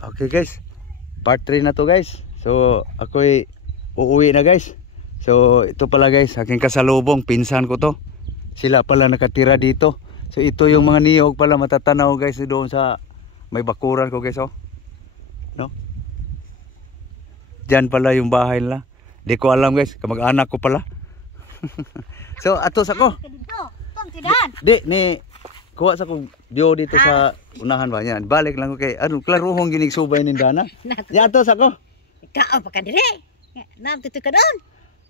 Okay guys, part 3 na to guys. So ako'y uuwi na guys. So ito pala guys, aking kasalubong, pinsan ko to. Sila pala nakatira dito. So ito yung mga niyog pala matatanaw guys doon sa may bakuran ko guys, oh. No? Diyan pala yung bahay nila. Di ko alam guys, kamag-anak ko pala. So atos ako. Di ni kuha sa kong dio dito sa unahan ba yan. Balik lang ko kay ano klaruhong ginig subay nin dana. Ya atos ako. Kao pa ka dire. Nam tutu ka doon.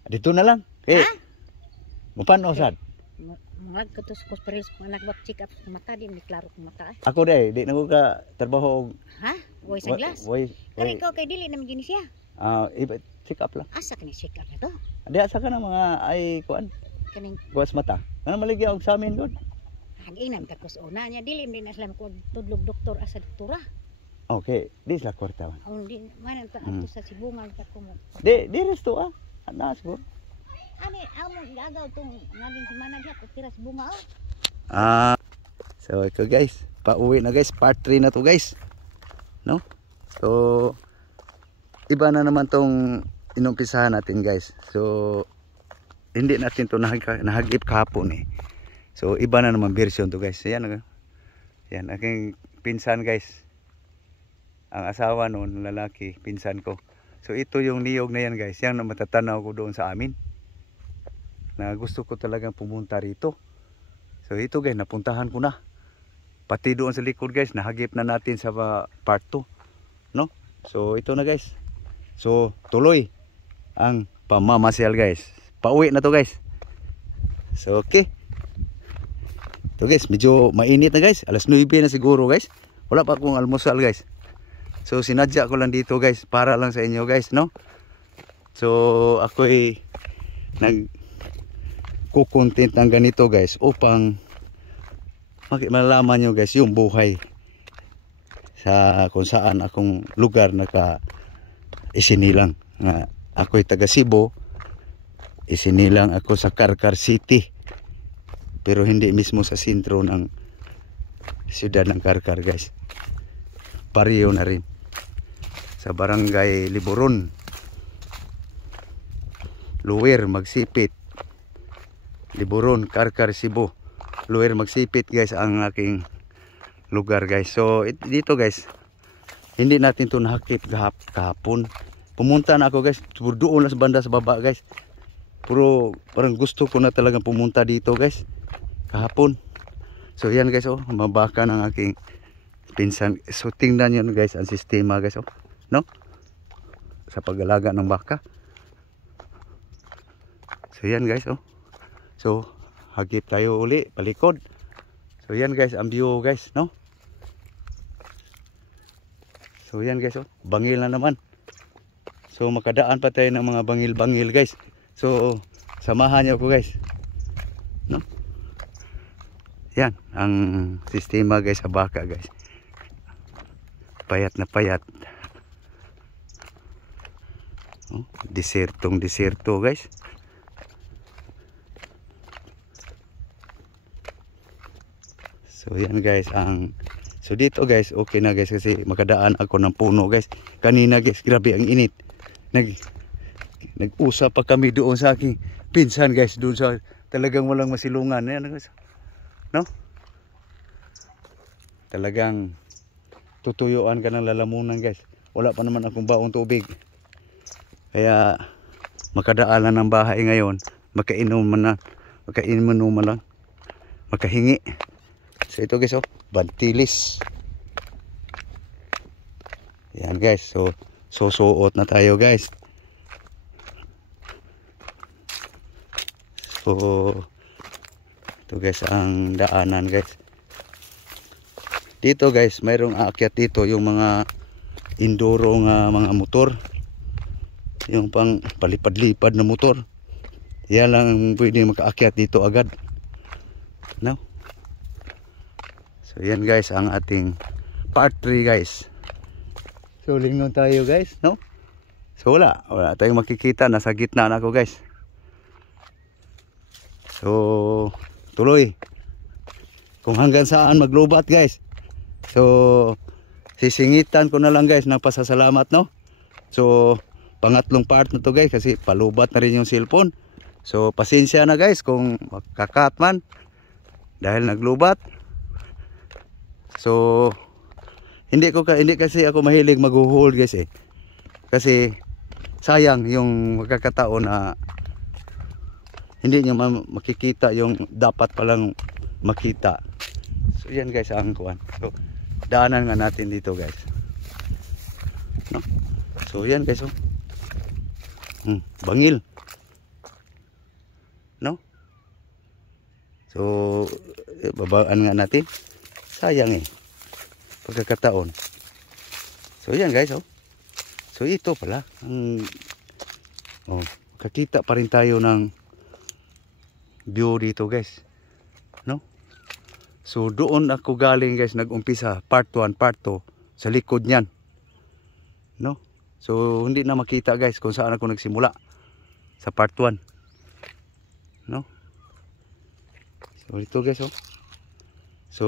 Dito na lang. Mupan osad. Mag kutus ko pares ko anak bak check up mata di klaro ko mata. Ako di na ko ka trabaho. Ha? Woy sa glass. Woy. Kari ko kay dili na magini siya. Check up lang. Asa ka ni check up na to? Adi asa ka na mga ay kuan. Kaning Guwas mata. Ano maligya og sa amin doon? haginan ta kus una nya dili na sila ko tudlog doktor asa doktora. Okay, di sila kwarta man. Oh di man ta ato sa sibungan ta ko mo. Di resto anas ko. Ani amo gagaw tong naging semana diha ko tira sa bunga oh. So ito guys, pauwi na guys, part 3 na to guys. No? So iba na naman tong inumpisahan natin guys. So hindi natin to nahagip kahapon eh. So iba na naman version to guys. Yan aking pinsan guys. Ang asawa noon, lalaki, pinsan ko. So ito yung niyog na yan guys. Yan na matatanaw ko doon sa amin. Na gusto ko talagang pumunta rito. So ito guys, napuntahan ko na. Pati doon sa likod guys, nahagip na natin sa part 2. No? So ito na guys. So tuloy ang pamamasyal guys. Pauwi na to guys. So okay. Ito guys, medyo mainit na guys. Alas 9 na siguro guys. Wala pa akong almusal guys. So sinadya ko lang dito guys para lang sa inyo guys, no? So ako'y nagko-content ng ganito guys upang malalaman nyo guys yung buhay sa kung saan akong lugar isinilang. Ako'y taga Cebu. Isinilang ako sa Karkar City. Pero hindi mismo sa sentro ng siyudad ng Karkar guys. Baryo na rin. Sa barangay Liboron. Luwer, Magsipit. Liboron, Karkar, Cebu. Luwer, Magsipit guys ang aking lugar guys. So dito guys, hindi natin ito nahakip kahapon. Pumunta na ako guys. Doon lang sa banda sa baba guys. Puro parang gusto ko na talagang pumunta dito guys. Kahapon. So yan guys, oh, mabaka ng aking pinsan. So tingnan nyo guys ang sistema guys, oh, no? Sa pag-alaga ng baka. So yan guys, oh. So hagip tayo uli palikod. So yan guys ang view guys, no? So yan guys, oh, bangil na naman. So makadaan pa tayo ng mga bangil-bangil guys. So samahan niyo ako guys, no? Yan ang sistema guys sa baka guys. Payat na payat. Oh, deserto guys. So yan guys so dito guys okay na guys kasi makadaan ako ng puno guys. Kanina guys grabe ang init. Nag-usap pa kami doon sa aking pinsan guys, doon sa talagang walang masilungan. Yan guys. No? Talagang tutuyuan ka ng lalamunan guys. Wala pa naman akong baong tubig. Kaya makadaalan ng bahay ngayon, makainom man lang. Makahingi. So ito guys, oh, bantilis. Yan guys, so susuot na tayo guys. So ito guys ang daanan guys. Dito guys, mayroong aakyat dito yung mga enduro nga mga motor. Yung pang palipad-lipad na motor. Yan lang pwede makaakyat dito agad. No? So yan guys ang ating part 3 guys. So lingon tayo guys, no? So wala tayong makikita, nasa gitna na ako guys. So kung hanggang saan maglobat guys. So sisingitan ko na lang guys ng pasasalamat, no. So pangatlong part na to guys kasi palubat na rin yung cellphone. So pasensya na guys kung magkakat man dahil naglubat. So hindi kasi ako mahilig mag-hold guys eh. Kasi sayang yung magkakataon na hindi nyo makikita yung dapat palang makita. So yan guys ang kuwan. So daanan nga natin dito guys, no? So yan guys, oh. Bangil, no? So babaan nga natin, sayang eh pagkakataon. So yan guys, oh. So ito pala kakita pa rin tayo ng view dito guys, no? So doon ako galing guys, nag-umpisa part 1, part 2 sa likod niyan, no? So hindi na makita guys kung saan ako nagsimula sa part 1, no? So ito guys, oh. So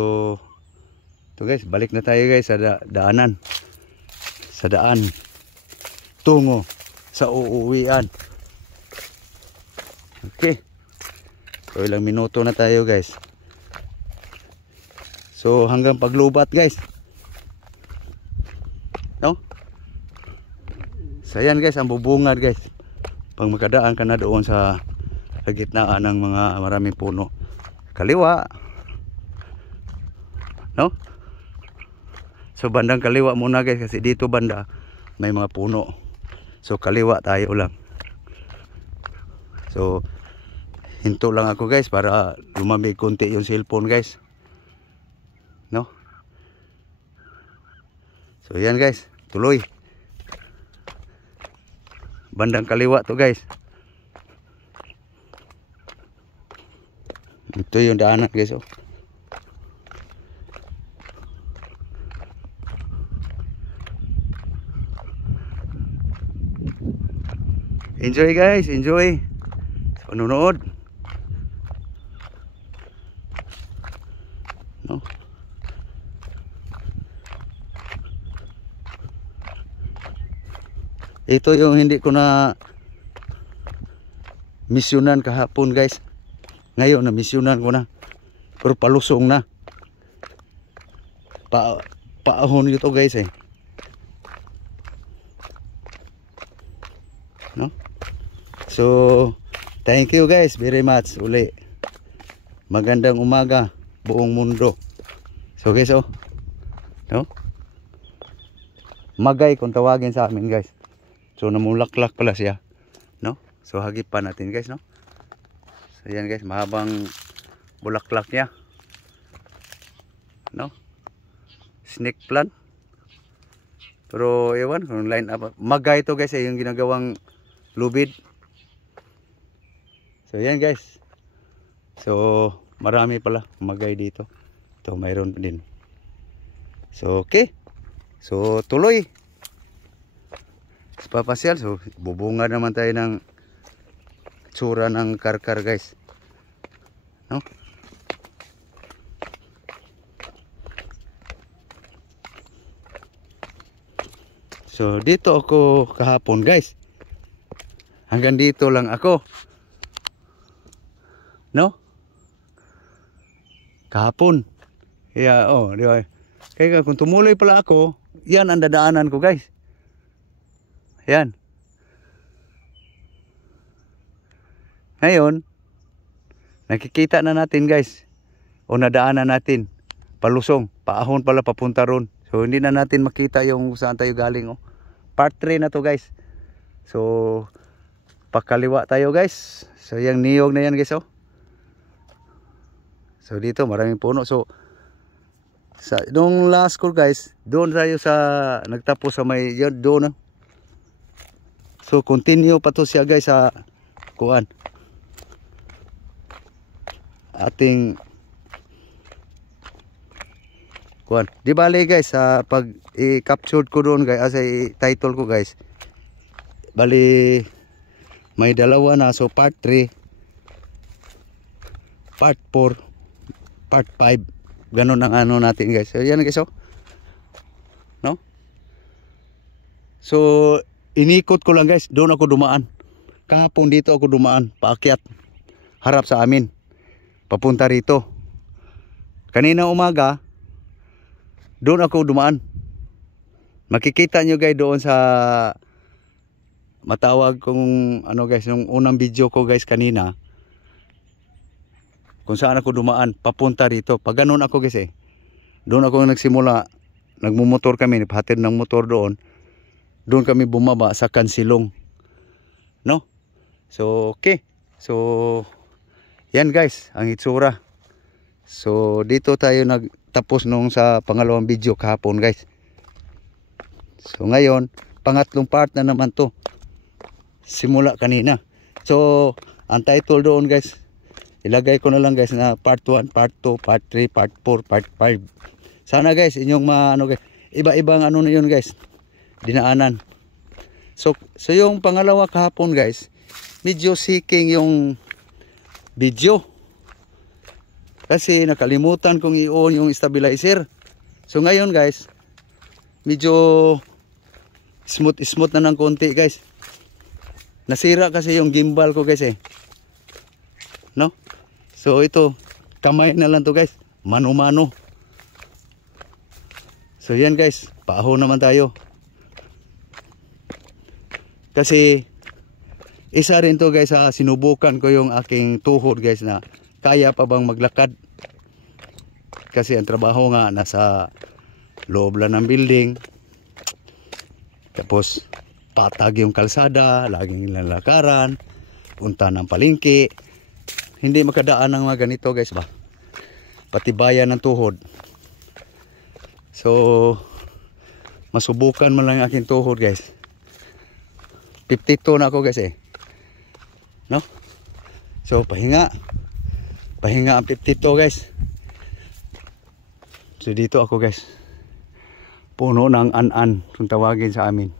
ito guys, balik na tayo guys sa daanan, sa daan tungo sa uuwian. Okay, so ilang minuto na tayo guys. So hanggang paglubat guys, no? So yan guys ang bubungad guys pag makadaan ka na doon sa gitnaan ng mga maraming puno. Kaliwa, no? So bandang kaliwa muna guys kasi dito banda may mga puno. So kaliwa tayo lang. So hinto lang ako guys para lumamig konti yung cellphone guys, no? So yan guys, tuloy bandang kaliwa to guys. Ito yung daanan guys, oh. Enjoy guys, enjoy sa panonood, no? Ito yung hindi ko na misyonan kahapon guys. Ngayon na misyonan ko na, pero palusong na. Paahon ito guys eh, no? So thank you guys very much uli. Magandang umaga buong mundo. So guys, oh, no? Magay kung tawagin sa amin guys. So namulaklak pala siya, no? So hagipan natin guys, no? So yan guys, mahabang bulaklak niya, no? Snake plant. Pero ewan kung line up. Magay ito guys, yung ginagawang lubid. So yan guys. So marami pala magay dito. Ito mayroon din. So okay. So tuloy sa papasyal. So bubunga naman tayo ng tsura ng karkar guys, no? So dito ako kahapon guys. Hanggang dito lang ako, no? Kahapon. Kaya di ba? Kaya kung tumuloy pala ako, yan ang dadaanan ko guys. Yan. Ngayon, nakikita na natin guys, o nadaanan natin, palusong, paahon pala papunta ron. So hindi na natin makita yung saan tayo galing, oh. Part 3 na to guys. So pakaliwa tayo guys. So yung niyog na yan guys, oh. So dito maraming puno. So sa nung last ko guys, doon tayo sa nagtapos sa may yun doon, oh. So continue pa to siya guys sa kuan ating kuan. Di bali guys, pag i-capture ko doon guys, as i-title ko guys, bali may dalawa na. So part 3, part 4, part 5, ganun ang ano natin guys. So yan guys, oh, no? So inikot ko lang guys, doon ako dumaan. Kahapon dito ako dumaan, paakyat. Harap sa amin. Papunta rito. Kanina umaga, doon ako dumaan. Makikita nyo guys doon sa matawag kong ano guys, yung unang video ko guys kanina. Kung saan ako dumaan, papunta rito. Pag ganun ako guys doon ako nagsimula. Nagmumotor kami, hatid ng motor doon. Doon kami bumaba sa Kansilong. No? So, okay. So, yan guys, ang itsura. So, dito tayo nagtapos nung sa pangalawang video kahapon guys. So, ngayon, pangatlong part na naman to. Simula kanina. So, ang title doon guys, ilagay ko na lang guys na part 1, part 2, part 3, part 4, part 5. Sana guys, inyong ano guys, iba-ibang ano na yun guys, dinaanan. So yung pangalawa kahapon guys, medyo seeking yung video. Kasi nakalimutan kong i-on yung stabilizer. So ngayon guys, medyo smooth na ng konti guys. Nasira kasi yung gimbal ko guys no? So ito, kamay na lang to guys, mano-mano. So yan guys, paaho naman tayo. Kasi isa rin to guys, sinubukan ko yung aking tuhod guys na kaya pa bang maglakad. Kasi ang trabaho nga nasa loob lang ng building. Tapos patag yung kalsada, laging lalakaran, punta ng palengke. Hindi makadaan ng mga ganito guys ba. Patibayan ng tuhod. So masubukan mo lang ang aking tuhod guys. 52 na ako guys no? So pahinga ang 52 guys. So dito ako guys, puno ng an-an kung tawagin sa amin.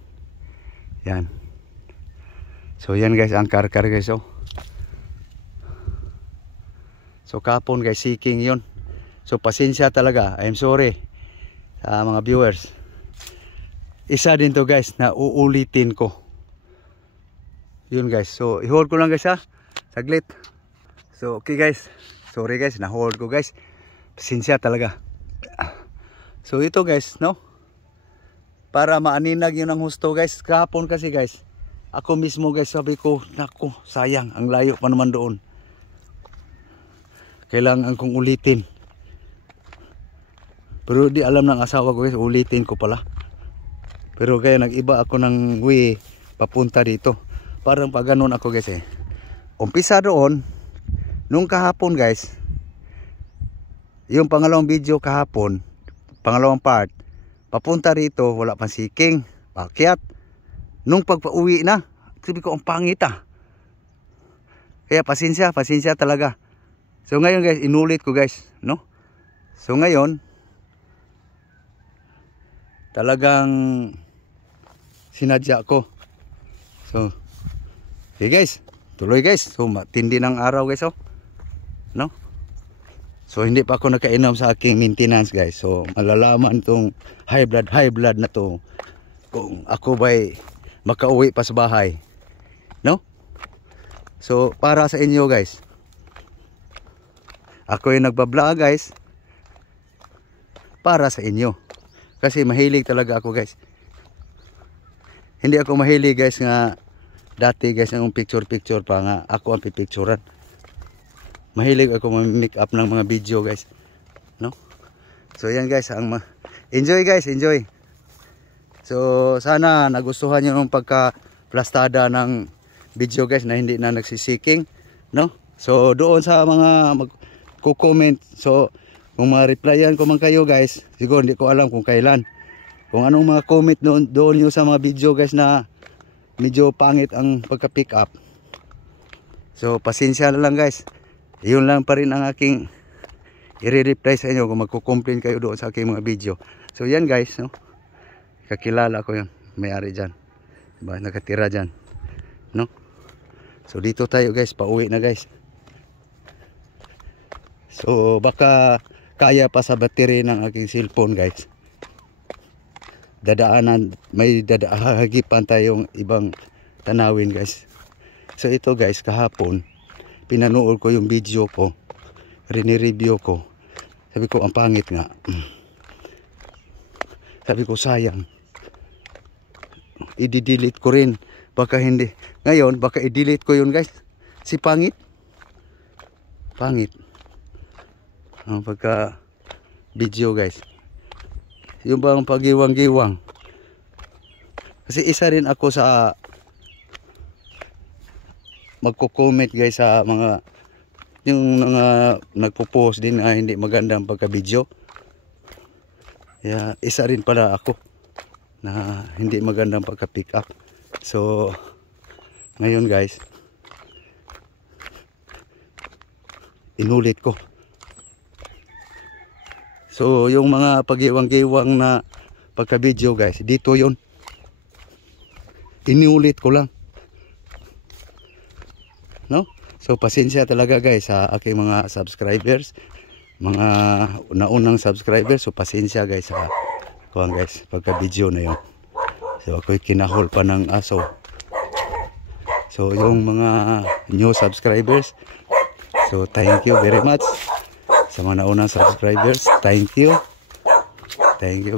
Yan. So yan guys, ang kar-kar guys So kapon guys, seeking yun. So pasensya talaga, I'm sorry sa mga viewers. Isa din to guys na uulitin ko. Yun guys, so i-hold ko lang guys saglit. So okay guys, sorry guys, na-hold ko guys. Pasensya talaga. So ito guys, no? Para maaninag yun ang husto guys. Kahapon kasi guys, ako mismo guys sabi ko, naku, sayang, ang layo pa naman doon. Kailangan kong ulitin. Pero di alam ng asawa ko guys, ulitin ko pala. Pero kaya nag-iba ako ng way papunta dito. Parang pag ganun ako guys Umpisa doon, nung kahapon guys, yung pangalawang video kahapon, pangalawang part, papunta rito, wala pang seeking, paakyat. Nung pagpa-uwi na, sabi ko, ang pangit Kaya pasensya talaga. So ngayon guys, inulit ko guys, no? So ngayon, talagang sinadya ko. So, okay guys, tuloy guys. So matindi ng araw guys no? So hindi pa ako nakainom sa aking maintenance guys. So malalaman tong high blood na to kung ako ba'y makauwi pa sa bahay, no? So para sa inyo guys, ako yung nagbablog guys para sa inyo. Kasi mahilig talaga ako guys. Hindi ako mahilig guys nga dati guys yung picture pa nga ako ang pipicturan. Mahilig ako ma-make up ng mga video guys, no? So yan guys, enjoy guys, enjoy. So sana nagustuhan niyo yung pagka-plastada ng video guys na hindi na nagsisiking, no? So doon sa mga magko-comment, so kung ma-replyan ko man kayo guys, siguro hindi ko alam kung kailan. Kung anong mga comment doon nyo sa mga video guys na medyo pangit ang pagka-pick up. So pasensya na lang guys. Yun lang pa rin ang aking i-reply sa inyo kung magko-complain kayo doon sa aking mga video. So yan guys, no? Kakilala ko yun, may-ari dyan, diba? Nakatira dyan, no? So dito tayo guys, pauwi na guys. So baka kaya pa sa battery ng aking cellphone guys. may hagipan tayong ibang tanawin guys. So ito guys, kahapon pinanood ko yung video ko, rini-review ko. Sabi ko ang pangit nga. Sabi ko sayang, i-delete ko rin, baka hindi ngayon, baka i-delete ko yun guys, si pangit ang pagka video guys, yung bang pagiwang-giwang. Kasi isa rin ako sa magko-comment guys sa mga yung mga nagpo-post din na hindi maganda ang pagka-video. Yeah, isa rin pala ako na hindi maganda ang pagka-pick up. So ngayon guys, inulit ko. So yung mga pagiwang-giwang na pagka-video guys, dito yon. Inulit ko lang. No? So pasensya talaga guys sa aking mga subscribers, mga naunang subscribers. So pasensya guys sa kuwan guys, pagka-video na yon. So ako'y kinahol pa ng aso. So yung mga new subscribers, so thank you very much. Sa mga naunang subscribers, thank you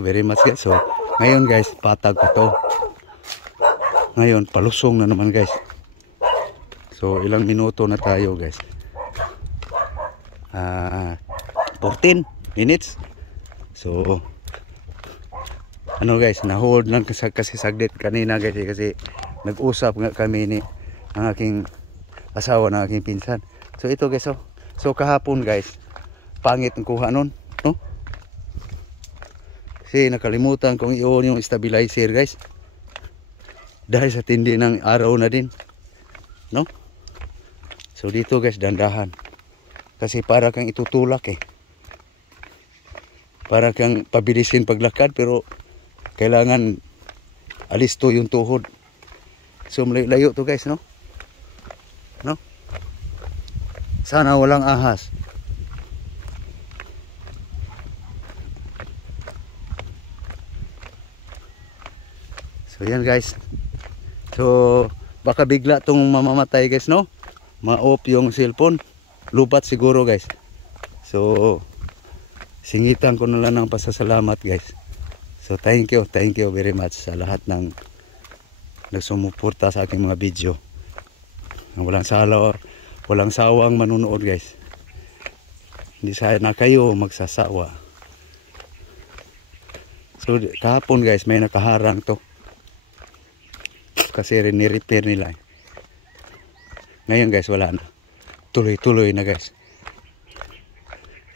very much guys. So ngayon guys, patag ko to. Ngayon palusong na naman guys. So ilang minuto na tayo guys, 14 minutes. So ano guys, na-hold lang kasi saglit kanina guys, kasi nag-usap nga kami ni ang aking asawa, ng aking pinsan. So ito guys, so kahapon guys, pangit ang kuha nun, no? Kasi nakalimutan kong i-on yung stabilizer guys, dahil sa tindi ng araw na din, no? So dito guys, dandahan, kasi para kang itutulak para kang pabilisin paglakad, pero kailangan alisto yung tuhod. So malayo to guys, no? Sana walang ahas. So yan guys, so baka bigla tong mamamatay guys, no? Ma-off yung cellphone, lubat siguro guys. So singitan ko na lang ng pasasalamat guys. So thank you very much sa lahat ng nagsumuporta sa aking mga video. Walang sawang manunood guys. Hindi sana kayo magsasawa. So kahapon guys, may nakaharang to, kasi ni-repair nila. Ngayon guys, wala na. Tuloy-tuloy na guys.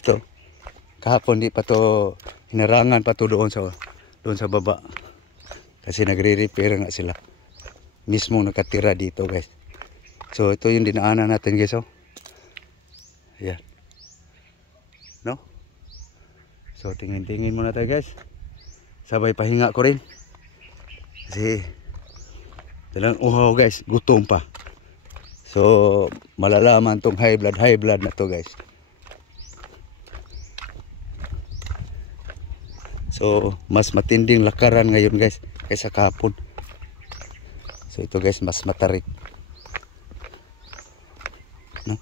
Ito, kahapon di pa to, hinarangan pa to doon sa baba. Kasi nagre-repair nga sila. Mismo nakatira dito guys. So ito yung dinaanan natin guys, Ayan. No? So tingin-tingin muna tayo guys. Sabay pahinga ko rin. Kasi dalang uhaw guys, gutom pa. So malalaman tong high blood na to guys. So mas matinding lakaran ngayon guys kaysa kahapon. So ito guys, mas matarik, no?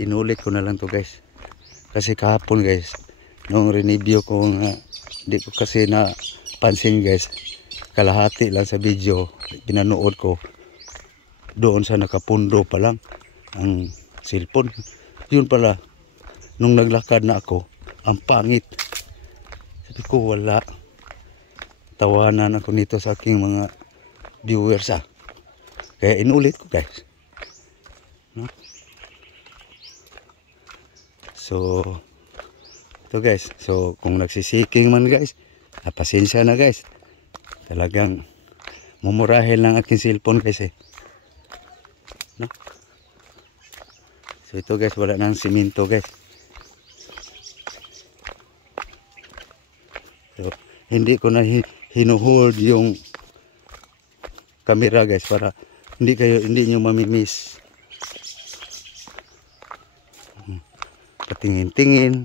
Inulit ko na lang to guys, kasi kahapon guys, nung re-review ko nga, di ko kasi na pansin guys, kalahati lang sa video pinanood ko, doon sa nakapundo pa lang ang cellphone. Yun pala, nung naglakad na ako, ang pangit. Sabi ko, wala. Tawanan ako nito sa aking mga viewers Kaya inulit ko guys, no? So ito guys, so kung nagsisiking man guys, pasensya na guys. Talagang mumurahil lang aking cellphone guys no? So ito guys, wala nang simento guys. So hindi ko na hinuhold yung camera guys, para hindi nyo mamimiss. patingin-tingin,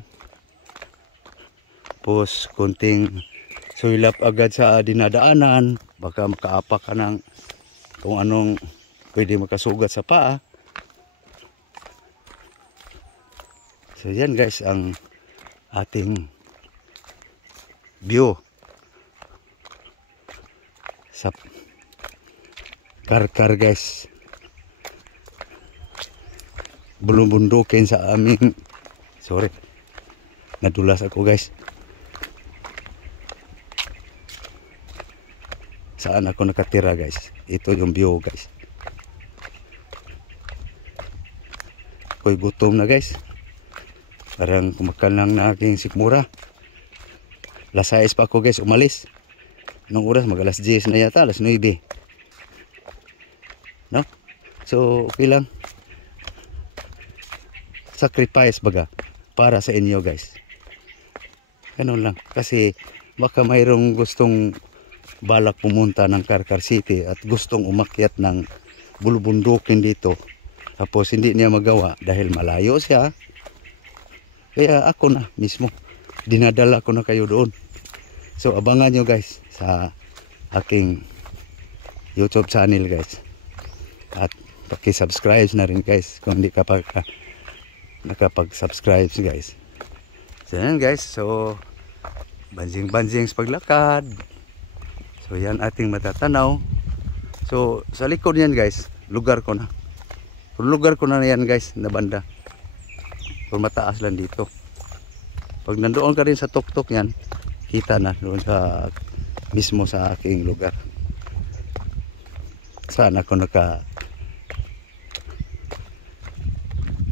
tapos kunting suilap agad sa dinadaanan, baka makaapak ka ng kung anong pwede makasugat sa paa. So yan guys ang ating view sa Karkar guys, bulubundukin sa aming, sorry, nadulas ako guys. Saan ako nakatira guys? Ito yung view guys. Ako'y gutom na guys. Parang kumakan lang na aking sikmura. Alas 6 pa ako guys umalis. Anong oras? Mag alas 10 na yata, alas 9. No? So okay lang. Sacrifice baga para sa inyo guys. Ganun lang. Kasi baka mayroong gustong balak pumunta ng Karkar City at gustong umakyat ng bulubundukin dito. Tapos hindi niya magawa dahil malayo siya. Kaya ako na mismo. Dinadala ko na kayo doon. So abangan nyo guys sa aking YouTube channel guys. At paki-subscribe na rin guys kung hindi ka pa nakapag-subscribe guys. So yan guys. So banjing-banjing sa paglakad. So yan ating matatanaw. So sa likod yan guys, lugar ko na. Lugar ko na yan guys na banda. Kung mataas lang dito. Pag nandoon ka rin sa tuktok yan, kita na doon sa mismo sa aking lugar. Saan ako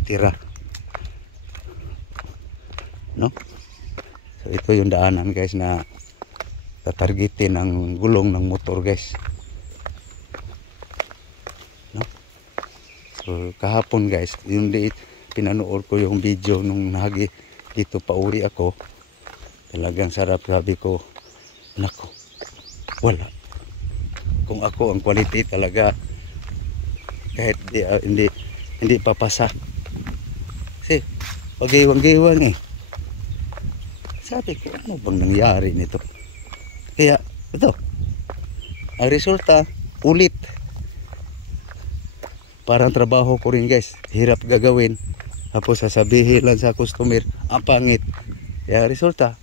tira. No? So ito yung daanan guys na tatargetin ng gulong ng motor guys. No? So kahapon guys, yung pinanood ko yung video nung nahagi dito pa uwi ako. Talagang sarap, sabi ko, nako, wala. Kung ako ang quality talaga kahit hindi papasa. Kasi pag-iwang-iwang eh. Sabi ko, ano bang nangyari nito? Kaya ito, ang resulta ulit. Parang trabaho ko rin guys, hirap gagawin. Tapos sasabihin lang sa customer, ang pangit. Kaya resulta,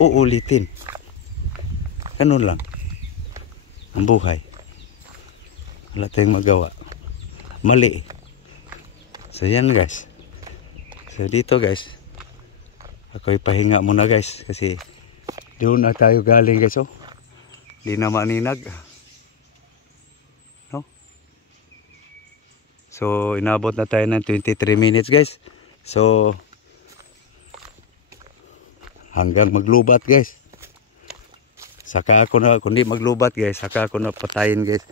uulitin. Ganun lang ang buhay. Wala tayong magawa. Mali. So yan guys. So dito guys, ako'y pahinga muna guys. Kasi doon na tayo galing guys. Oh. Di na maninag. No? So inabot na tayo ng 23 minutes guys. So hanggang maglubat guys. Saka ako na, kundi maglubat guys, saka ako na patayin guys.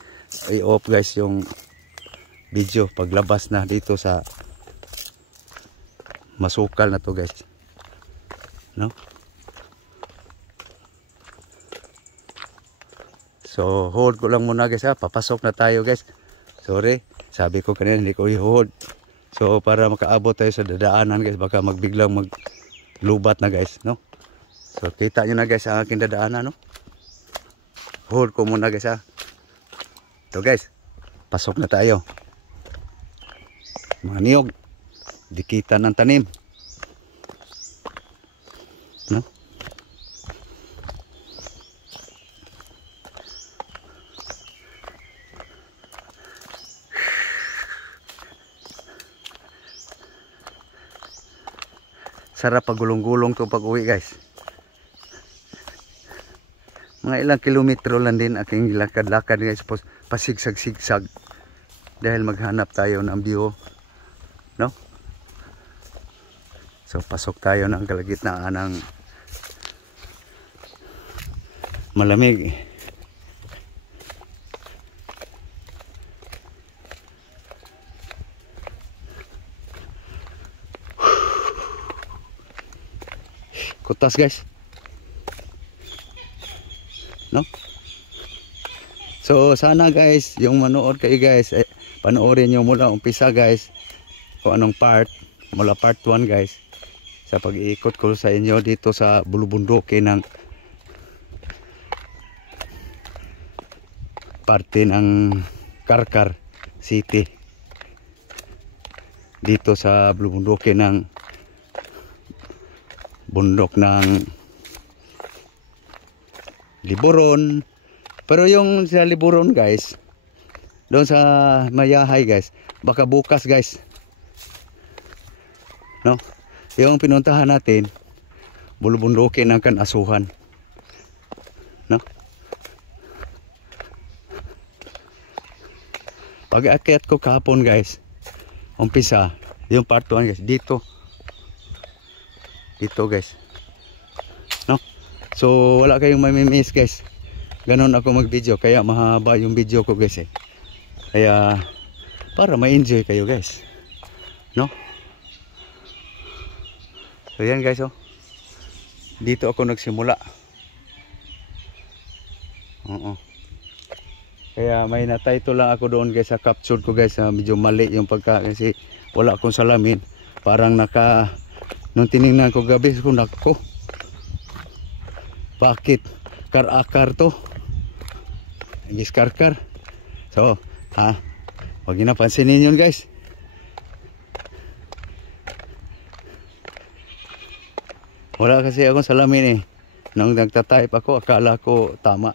I-off guys yung video paglabas na dito sa masukal na to guys. No? So hold ko lang muna guys ha, papasok na tayo guys. Sorry, sabi ko kanina hindi ko i-hold. So para makaabot tayo sa dadaanan guys, baka magbiglang maglubat na guys, no? So kita nyo na guys ang aking dadaanan, no? Hold ko muna guys ha. Ito guys, pasok na tayo. Mga niyog, dikitan ng tanim. No? Sarap pagulong-gulong to pag uwi guys. Mga ilang kilometro lang din aking lakad-lakad guys, pasigsag-sigsag dahil maghanap tayo ng view, no? So pasok tayo ng kalagitnaan ng malamig. Kutas guys. No? So sana guys, yung manood kayo guys, panoorin nyo mula umpisa guys, kung anong part, mula part 1 guys, sa pag-iikot ko sa inyo dito sa bulubundukin ng parte ng Karkar City, dito sa bulubundukin ng bundok ng Liboron. Pero yung sa Liboron guys, doon sa Mayahay guys, baka bukas guys, no? Yung pinuntahan natin bulubundukin ng Kanasuhan, no? Pag-akyat ko kahapon guys, umpisa yung part 1 guys, dito guys, no? So wala kayong mamimiss guys, ganon ako mag video, kaya mahaba yung video ko guys eh. Kaya para ma-enjoy kayo guys, no? So yan guys, oh, dito ako nagsimula. Oo. Kaya may na-title lang ako doon guys sa capture ko guys, medyo mali yung pagka, kasi wala akong salamin. Parang nung tinignan ko gabi ko, nako, bakit karakar to, Karkar. So wag niyo napansinin yun guys. Wala kasi akong salamin eh. Nung nagtatype ako, akala ko tama.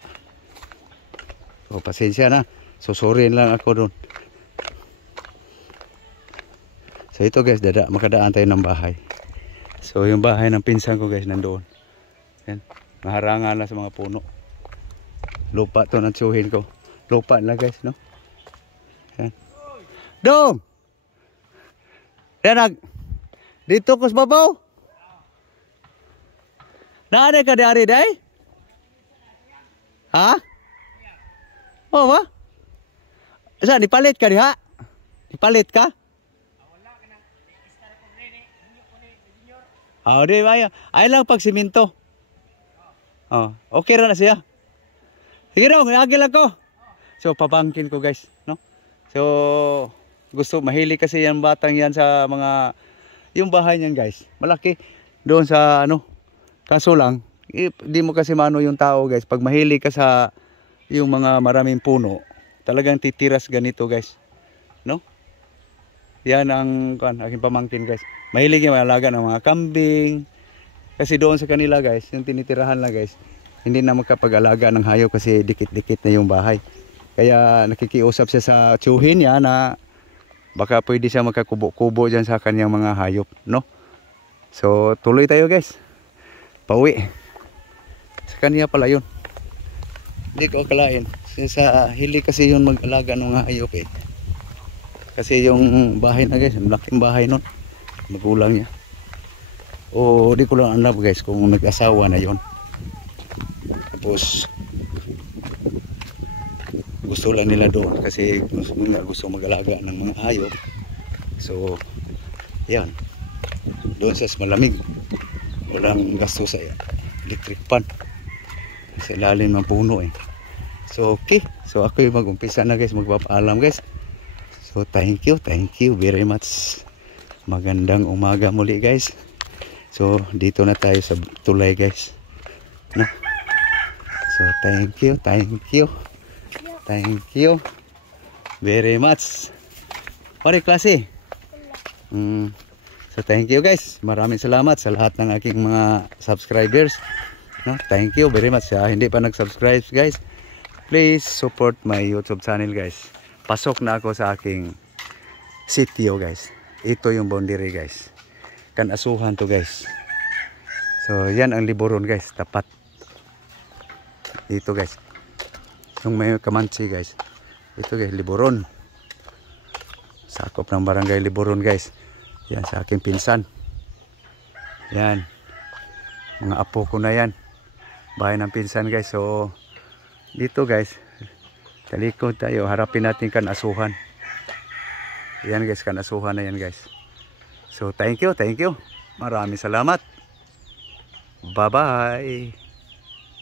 So pasensya na, susurin lang ako doon. So ito guys, makadaan tayo ng bahay. So yung bahay ng pinsan ko guys nandoon. Yan, maharangan na sa mga puno. Lupa to ng tsuhin ko. Lupa na guys, no? Yan. Dong! Yan, dito ko sa babaw. Naade ka dari day? Ha? Oh ba? Saan, dipalit ka diha? Dipalit ka? Oh, di ba? Ay lang pag siminto. Oh, okay ra na siya. Sige raw, agil ako. So papangkin ko guys, no? So gusto, mahilig kasi yan batang yan sa mga, yung bahay niyan guys, malaki doon sa ano. Kaso lang, di mo kasi mano yung tao guys, pag mahilig ka sa yung mga maraming puno, talagang titiras ganito guys, no? Yan ang aking pamangkin guys. Mahilig yung alaga ng mga kambing. Kasi doon sa kanila guys, yung tinitirahan lang guys, hindi na magkapag-alaga ng hayop kasi dikit-dikit na yung bahay. Kaya nakikiusap siya sa tsuhin niya na baka pwede siya magkakubo-kubo dyan sa kanyang mga hayop, no? So tuloy tayo guys, pauwi. Sa kanya pala yun, hindi ko akalain. Sa hili kasi yun mag-alaga ng mga hayop eh. Kasi yung bahay na guys, malaking bahay nun, magulang niya. O di ko lang alam guys kung nag-asawa na yun. Tapos gusto lang nila doon kasi gusto mag-alaga ng mga hayop. So yan, doon sa malamig, walang gasto sa electric fan, sa ilalim ng puno eh. So okay, so ako yung mag-umpisa na guys, magpapaalam guys. So thank you very much. Magandang umaga muli guys. So dito na tayo sa tulay guys, no? So thank you very much. Pare klase. So thank you guys. Maraming salamat sa lahat ng aking mga subscribers, no? Thank you very much. Hindi pa nag-subscribe guys, please support my YouTube channel guys. Pasok na ako sa aking sitio guys. Ito yung boundary guys, Kanasuhan to guys. So yan ang Liboron guys, tapat dito guys. Yung may Kamansi guys, ito guys, Liboron. Sakop ng barangay Liboron guys. Yan sa aking pinsan. Yan, mga apo ko na yan, bahay ng pinsan guys. So dito guys, talikod tayo, harapin natin Kanasuhan. Yan guys, Kanasuhan na yan guys. So thank you. Maraming salamat. Bye bye.